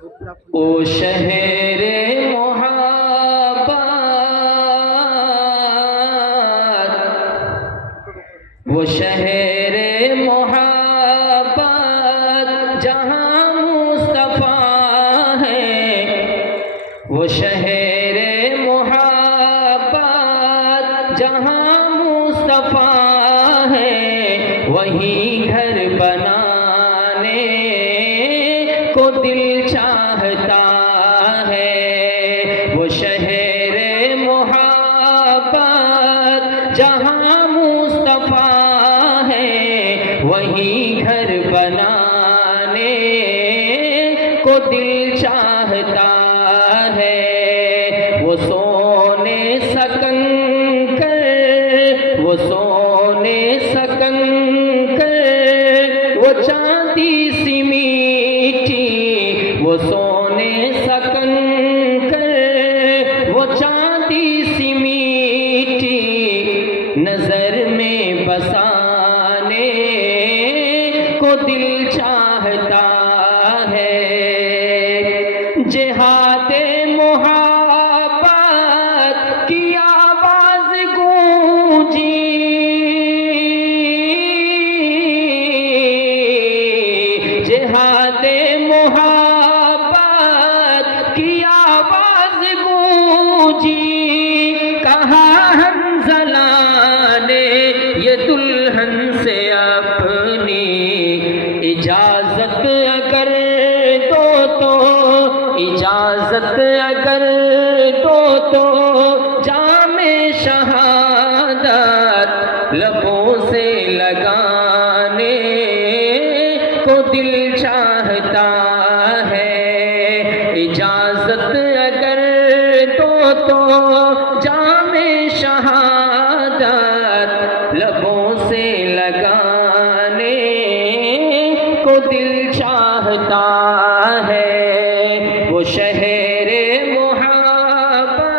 او شہر محبت، وہ شہر محبت جہاں مصطفیٰ ہے، وہ شہر محبت جہاں مصطفیٰ ہے، وہی گھر بنانے کو دل چاہتا ہے، وہ شہر محبت جہاں مصطفیٰ ہے، وہی گھر بنانے کو دل چاہتا ہے، وہ سونے سکن کر، وہ سونے سکن کر، وہ چاندی سی میٹھی، وہ سونے سکن کر، وہ چاندی سی میٹھی، نظر میں بسانے کو دل چاہتا ہے، جہاد محبت کی آواز گونجی، جہاد محبت کی آواز گونجی، کہا حنظلہ نے یہ دلہن سے اپنی اجازت اگر دو تو، اجازت اگر دو تو جام شہادت لبوں سے لگانے کو دل چاہتا ہے، اجازت اگر دو تو جام شہادت لبوں سے لگانے کو دل چاہتا ہے، وہ شہر محبت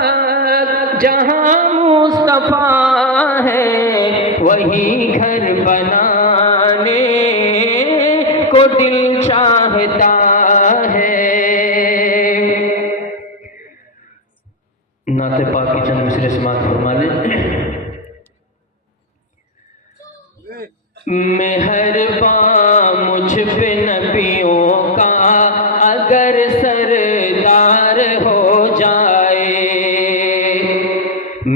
جہاں مصطفیٰ ہے، وہی گھر بنانے کو دل چاہتا ہے۔ نعت پاک کی چند مصرے سماعت فرما لیں۔ مہرباں مجھ پہ نبیوں کا اگر سردار ہو جائے،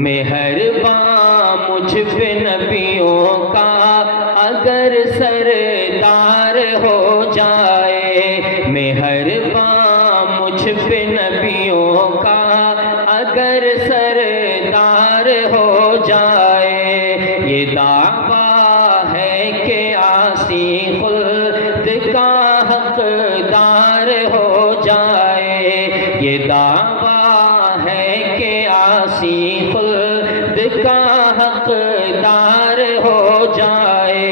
مہرباں مجھ پہ نبیوں کا اگر سردار ہو جائے، مہرباں مجھ پہ نبیوں کا اگر سردار ہو جائے، یہ دعویٰ ہے کہ عاصی خلد کا حقدار ہو جائے، یہ دعویٰ ہے کہ عاصی خلد کا حقدار ہو جائے،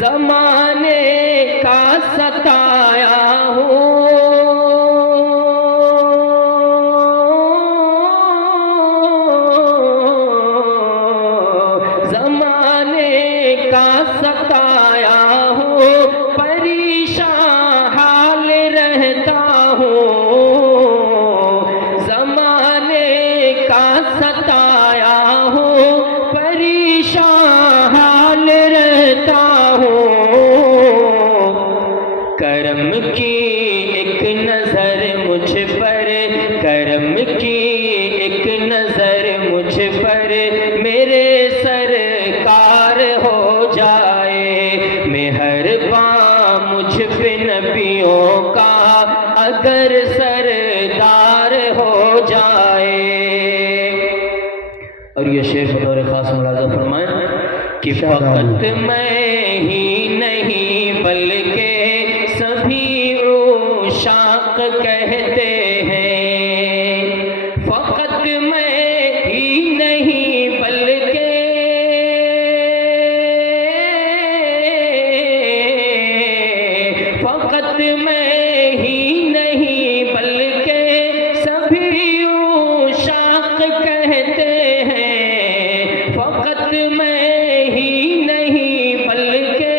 زمانے کا ستایا ہوں، ستایا ہوں، پریشان حال رہتا ہوں، زمانے کا ستایا ہوں، پریشان حال رہتا ہوں، کرم کی ایک نظر مجھ پر، کرم کی ایک نظر مجھ پر میرے سرکار ہو جائے، مہرباں مجھ پہ نبیوں کا اگر سردار ہو جائے۔ اور یہ شعر بطور خاص ملاحظہ فرمائیں کہ فقط میں ہی نہیں بلکہ سبھی عشاق کہتے ہیں، فقط میں ہی نہیں بلکہ فقط میں ہی نہیں بلکہ سبھی عشاق کہتے ہیں، فقط میں ہی نہیں بلکہ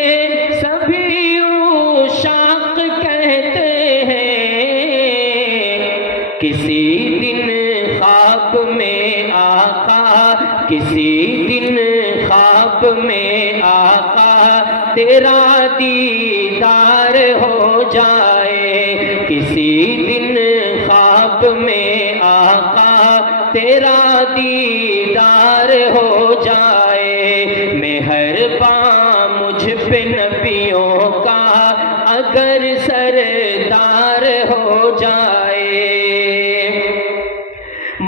سبھی عشاق کہتے کسی دن خواب میں آقا، کسی دن خواب میں آقا تیرا دیدار ہو جائے، کسی دن خواب میں آقا تیرا دیدار ہو جائے، مہرباں مجھ پہ نبیوں کا اگر سردار ہو جائے،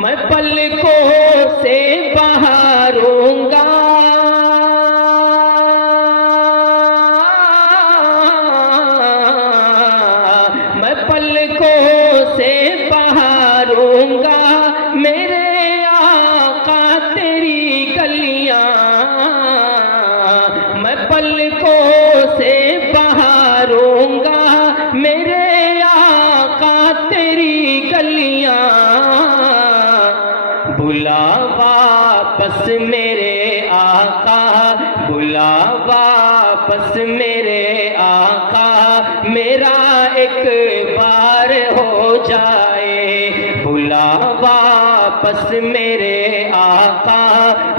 میں پلکوں سے بہاروں گا، میں پلکوں سے بہاروں گا، میرے آقا تیری گلیاں، میں پلکوں سے بہاروں گا، میرے آقا تیری گلیاں، بلا واپس میرے آقا، بلا واپس میرے آقا، میرا ایک بار ہو جائے، بلا واپس میرے آقا،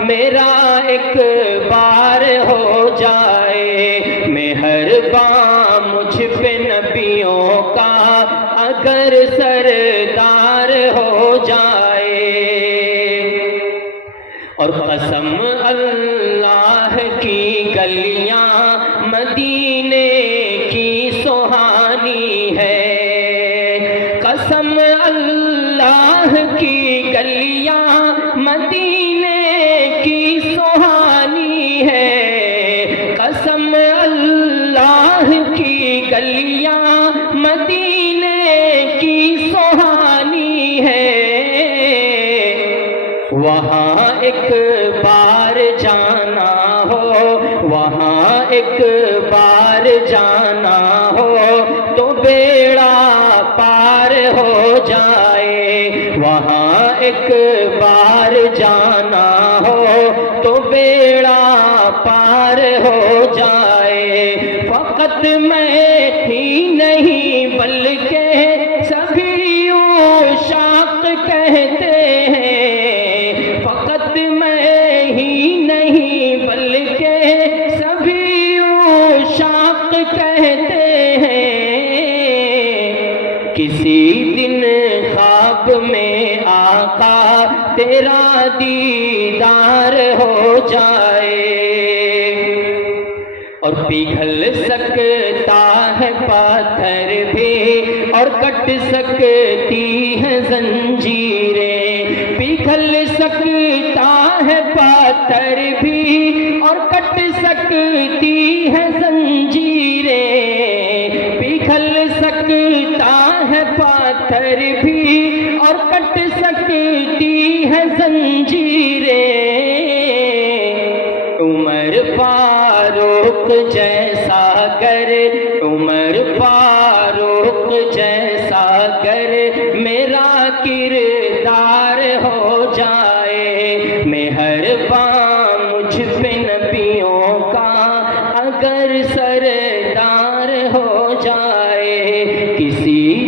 میرا ایک بار ہو جائے، مہرباں مجھ پہ نبیوں کا اگر سردار ہو جائے، اور قسم اللہ کی گلیاں مدینے کی سہانی ہے، قسم اللہ کی گلیاں مدینے کی سہانی ہے، قسم اللہ کی گلیاں مدینے کی سہانی ہے، وہاں ایک بار جانا ہو، وہاں ایک بار جانا ہو تو بیڑا پار ہو جائے، وہاں ایک بار جانا ہو تو بیڑا پار ہو جائے، فقط میں ہی نہیں بلکہ سبھی عشاق کہتے ہیں، فقط میں ہی نہیں بلکہ سبھی عشاق کہتے ہیں، کسی دن خواب میں آقا تیرا دیدار ہو جائے، اور پگھل سکتا ہے پاتھر بھی اور کٹ سکتی ہے زنجیریں، پگھل سکتا ہے پاتھر بھی اور کٹ سکتی ہے زنجیریں، پگھل سکتا ہے پاتھر بھی اور کٹ سکتی ہے زنجیریں، عمر فاروق جیسا گر، عمر فاروق جیسا گر میرا کردار ہو جائے، مہرباں مجھ پہ نبیوں کا اگر سردار ہو جائے، کسی